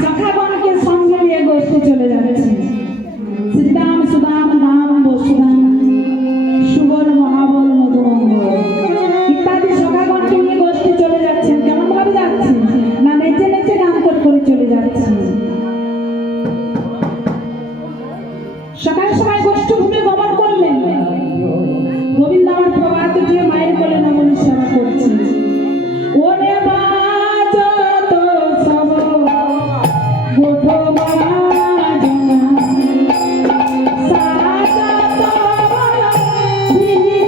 সখাগণকে সঙ্গে নিয়ে গোষ্ঠী চলে যাচ্ছে। শ্রীরাম সুদাম রাম বসুরাম সুবল মহাবল মধুমঙ্গল ইত্যাদি সখাগণকে নিয়ে গোষ্ঠী চলে যাচ্ছেন। কেমন ভাবে যাচ্ছেন না নেচে নেচে গান করে চলে যাচ্ছেন। সকাল সময় গোষ্ঠী ভূমে গমন করলেন। গোবিন্দ আমার প্রভাত দিয়ে মায়ের কোলে নমনী সেবা করছে। ওরে বাজত সব গোঠো বাজনা সাজাত ভিড়ে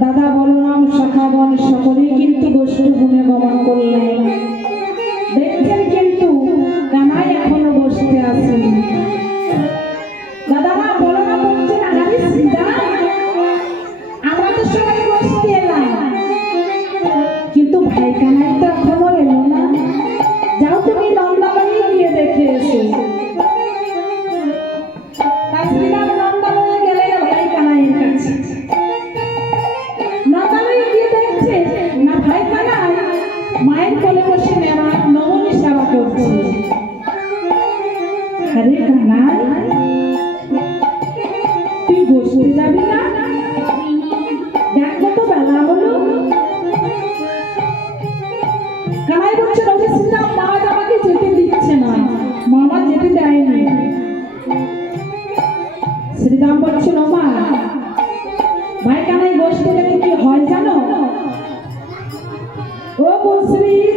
দাদা বলরাম সখাগণ সকলেই কিন্তু গোষ্ঠী ভূমে গমন করলেন। দেখছেন কিন্তু কানাই এখনো বসতে আছেন। দাদারা বলরাম বলছেন আরে সীতা আমরা তো সবাই বসতে এলাম, কিন্তু ভাই কানাই তো এখনো এলো না। যাও তুমি নন্দাবাড়ি গিয়ে দেখে এসো। তাই শ্রীরাম নন্দাবাড়ি গেলেন ভাই কানাইয়ের কাছে। মায়ের কোলে বসে নমনী সেবা করছে। আরে কানাই তুই বসতে যাবি না? দেখো ও গো শ্রী